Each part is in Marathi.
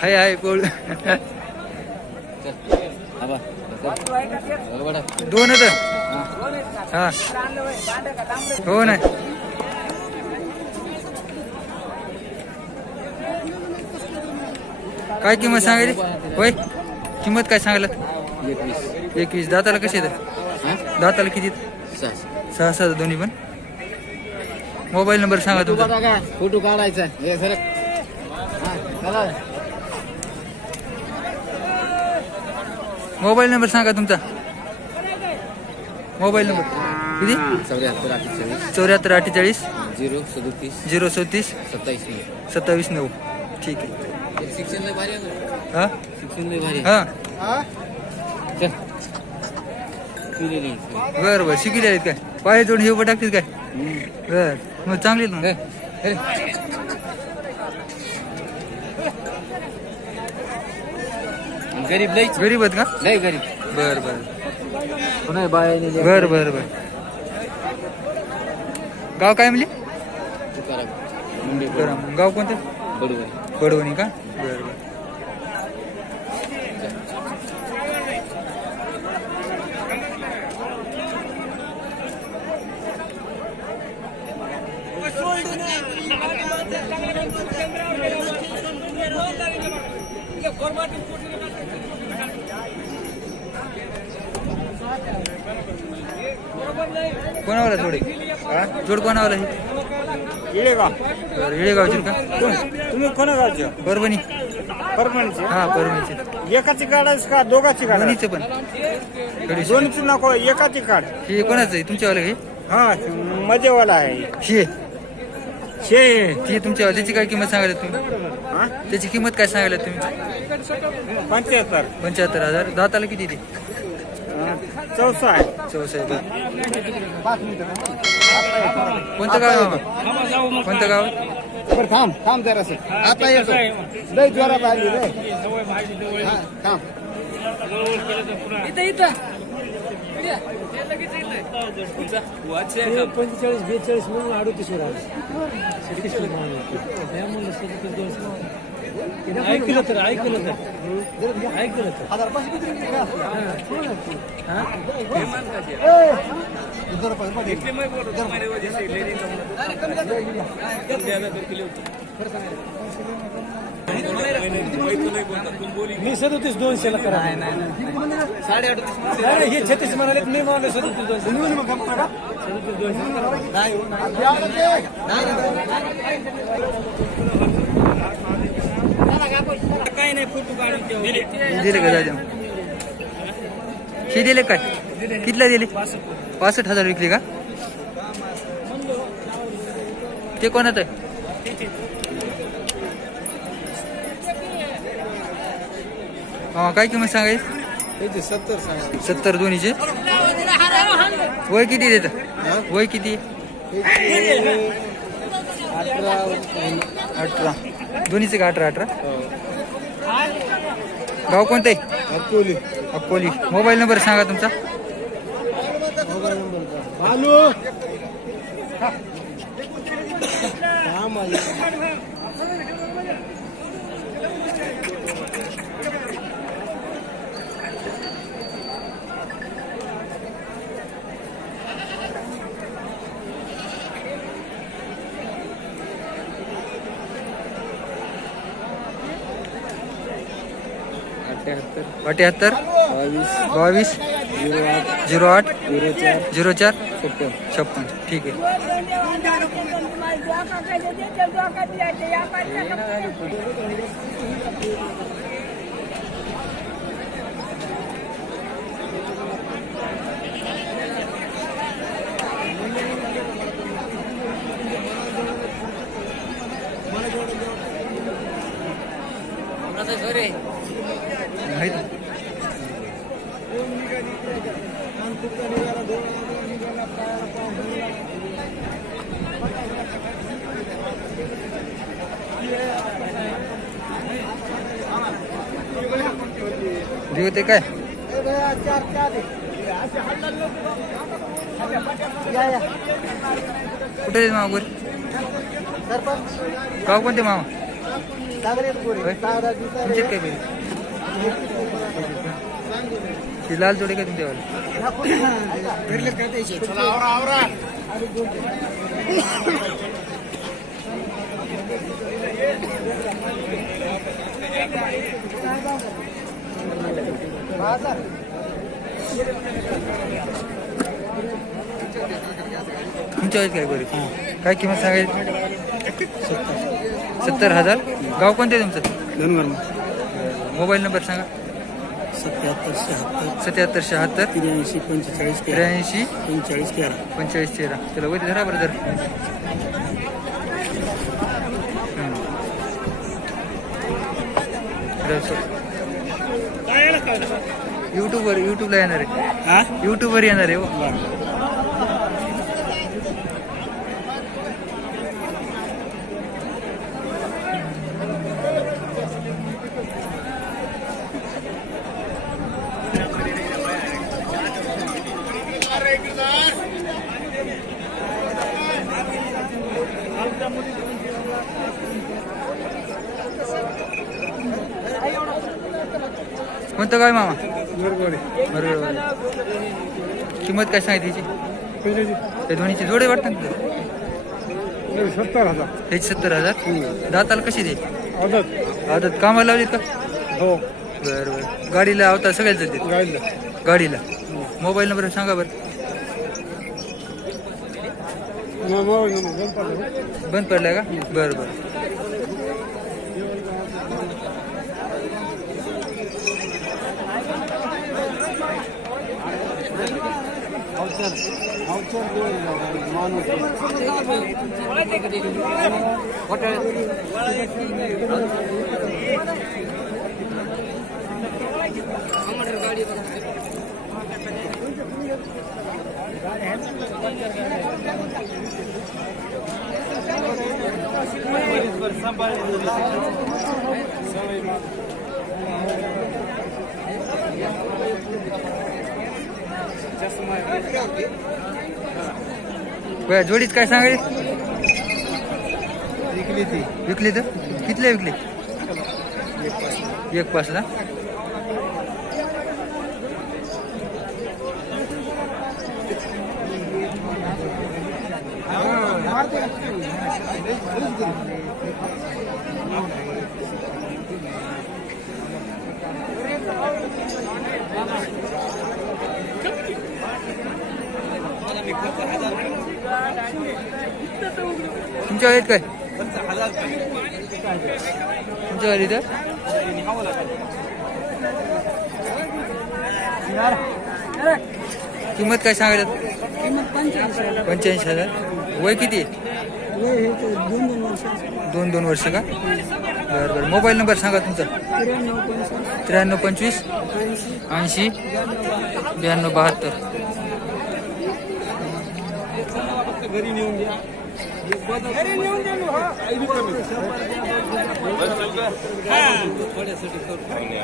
हाय हाय पोळ दोन होत हा हो ना. काय किंमत सांगायली होय? किंमत काय सांगला? 21. दाताला कसे येतात? दाताला किती? 6 दोन्ही पण. मोबाईल नंबर सांगा तुमचा. फोटो काढायचा. मोबाईल नंबर सांगा तुमचा. मोबाईल नंबर किती? 74 48 037 27 9. ठीक आहे. शिक्षण लय भारी आहे. हा शिक्षण लय भारी. हा बर बर शिकले आहेत काय? पाय जोडून हे टाकतील काय? बर मग चांगली ना. गरीब लय गरीब आहेत का? लय गरीब. बर बर पुन्हा बायाने बर बर बर. गाव काय म्हणले? तुकाराम. गाव कोणतं? बडवणी का? बर बर. कोणावाला जोड जोड कोणावाला आहे? येळेगावचे का? तुम्ही कोणा गावचे? परभणी. परभणीचे? हा परभणीचे. एकाची काढायच का दोघाची काढ? दोन्हीचे पण. दोन्हीच नको एकाची काढ. हे कोणाचं आहे? तुमच्यावाला हे? हा मजेवाला आहे. शे शे ती तुमच्यावाला. त्याची काय किंमत सांगायला तुम्ही? हा? त्याची किंमत काय सांगायला तुम्ही? 75. 75,000. दाताला किती ते? 14 आहे. 14 आहे. कोणतं गाव? कोणतं गाव? बरं थांब जरासं. आता येतो. लय जोरात आली रे. हा थांब. इथं 45 42 म्हणून 38 वर ऐकलं तर मी 37,200 ला करा. 38.5 हे 36 म्हणाले. मी म्हणाले 37,200. काय नाही फोटो काढून दिले का दादा? हे दिले काय? कितीला दिले? 65,000 विकले का? ते कोणाचं आहे? हा काय किंमत सांगायची? 70 दोन्हीचे. वय किती देतं? वय किती? 18. दोन्हीचे का? 18. गाव कोणतं आहे? अकोली. मोबाईल नंबर सांगा तुमचा. अठ्याहत्तर 22 08 04 56. ठीक आहे. देऊ ते काय? कुठे आहेत मामा गोरे? गाव कोणते मामा? होय? तुमच्यात काय पाहिजे? ती लाल जोडे का तुमच्यावाले? तुमच्या आहेत काय गोरे? काय किंमत सांगायची? 70,000. गाव कोणते तुमचं? मोबाईल नंबर सांगा. 77 76 83 45 83 45 13. 45 13. चला वरती धरा बरं जर युट्यूबला येणार आहे. युट्यूबवर येणार आहे हो. कोणतं काय मामा? बरोबर. किंमत काय सांगितली तिची? त्या दोन्हीची जोडे वाटतं ना? 70,000. त्याची 70,000. दाताला कशी दे? आदत कामाला लावलीत का? हो. बरं बरं. गाडीला आवता सगळ्याच देते? गाडीला. मोबाईल नंबर सांगा बरं. बंद पडलाय का? बरं बरं. जोडीत काय सांगायची? विकली तर कितले विकले? 1.5 ला. तुमच्या आहेत काय? तुमच्या वाली तर किंमत काय सांगायला? 85,000. वय किती आहे? 2 वर्ष का? बरं बरं. मोबाईल नंबर सांगा तुमचा. 93 25 80 92 72. घरी नेऊन द्या. घरी नेऊन द्या.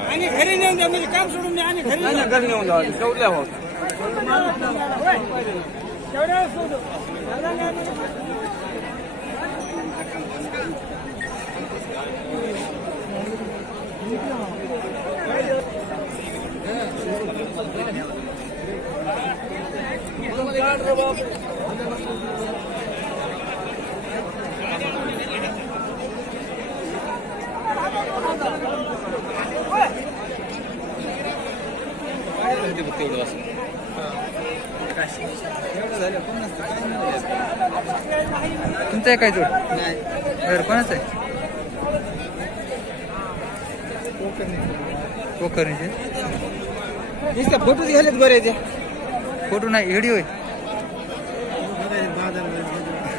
आणि घरी नेऊन द्या म्हणजे काम सोडून द्या आणि घरी नेऊन द्या. तेवढ्या हो. तेवढ्या सोडू. तुमचं आहे काय जोड? बरं कोणाचं आहे? कोकणचे. फोटो घ्यायला बरे. फोटो नाही व्हिडिओ आहे.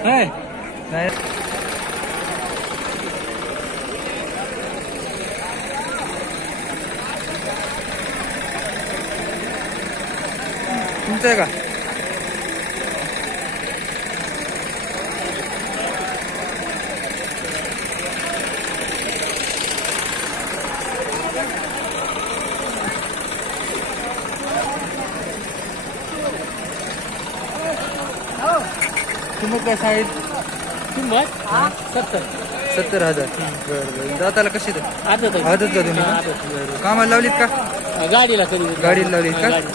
नाही तुमचं आहे का? किंमत काय सांगितली? किंमत 70,000. बरं बरं. दाताला कशी तर आदत आहे. आदत का तुम्ही हा, पण? आदत. कामाला लावलीत का? गाडीला कधी गाडीला लावलीत का? गाडी.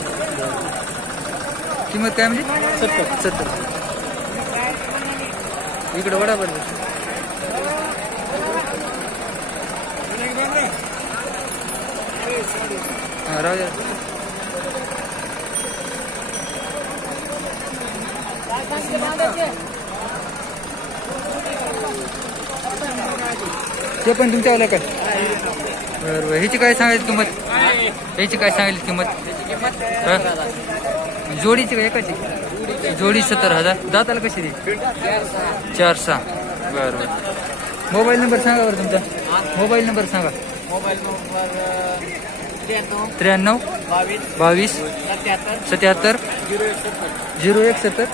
किंमत काय म्हणजे 70. इकडे वडा बरं हा राहू द्या. ते पण तुमच्यावाला काय? बरं बरं. ह्याची काय सांगायची किंमत? ह्याची काय सांगायची किंमत? हा? जोडीची का एकाची? जोडी 70,000. दाताला कशी दे? 4-6. बरं बरं. मोबाईल नंबर सांगा बरं तुमचा. मोबाईल नंबर सांगा. Mobile number 93 22 77 0170.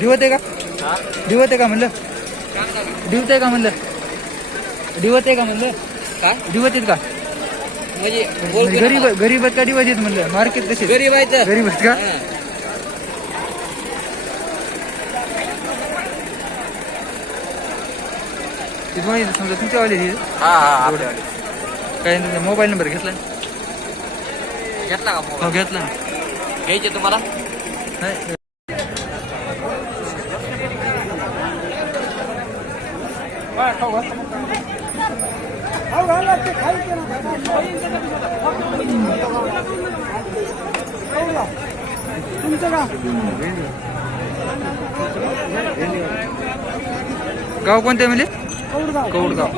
दिवत आहे का? दिवत आहे का म्हणलं? दिवत आहे का म्हणलं? दिवत आहे का म्हणलं? काय दिवत आहेत का? म्हणजे गरीब आहेत का दिवत आहेत म्हणलं? मार्केट कशी गरीब आहे गरीब आहेत का? ती दोन्ही समजा तुमच्यावाले काय तुमचा मोबाईल नंबर घेतला? घेतला का हो घेतला ना. घ्यायचे तुम्हाला नाही. गाव कोणते म्हणजे? कौडगाव.